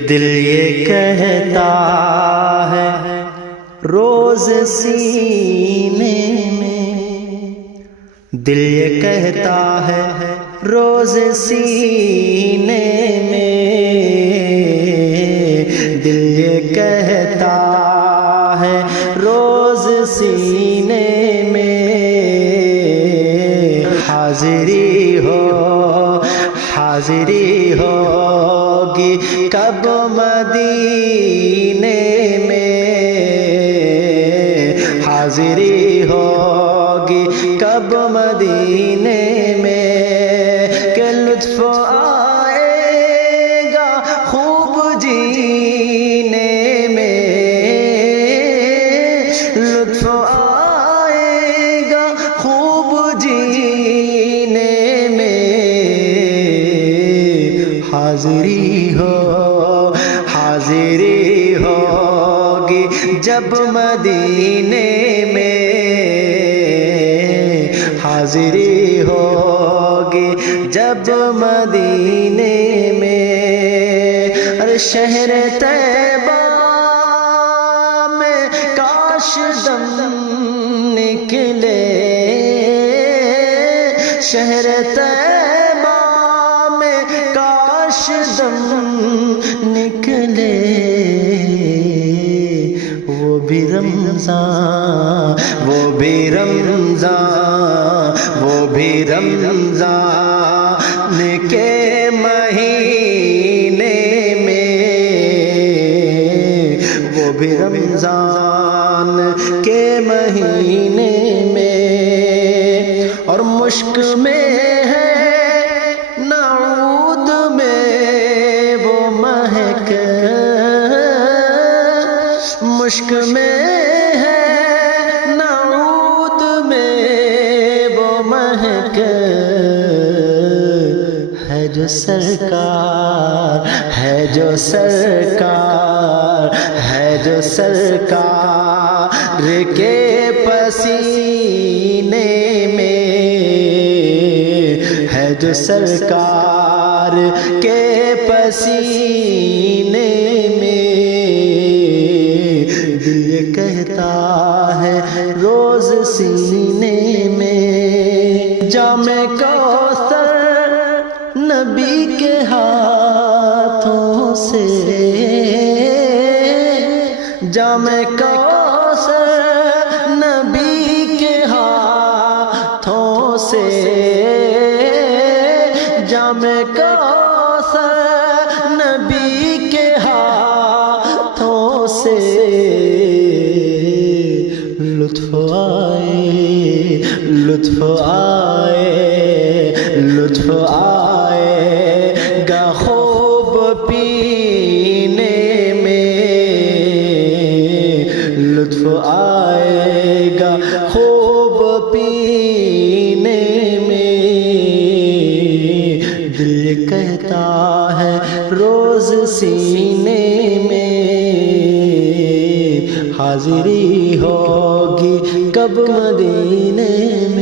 دل یہ کہتا ہے روز سینے میں، دل یہ کہتا ہے روز سینے میں، دل یہ کہتا ہے روز سینے میں، حاضری ہوگی کب مدینے میں، حاضری ہوگی کب مدینے میں، کہ لطف آئے گا خوب جینے میں، لطف آئے گا خوب جینے میں، حاضری ہوگی جب مدینے میں، حاضری ہوگی جب مدینے میں، ارے شہر طیبہ میں کاش دم نکلے، شہر طیبہ میں کاش دم نکلے، وہ بھی رمضان کے مہینے میں، وہ بھی رمضان کے مہینے میں، اور مشک میں ہے نعود میں وہ مہک، مشک میں ہے نعود میں وہ مہک، ہے جو سرکار کے پسینے میں، ہے جو سرکار کے پسینے میں، دل یہ کہتا ہے روز سینے میں، جام کوثر نبی کے ہاتھوں سے، جام کوثر نبی کے ہاتھوں سے، جام کوثر نبی کے ہاتھوں سے، لطف آئے گا خوب پینے میں، لطف آئے گا خوب پینے میں، دل کہتا ہے روز سینے میں، حاضری ہوگی کب مدینے میں۔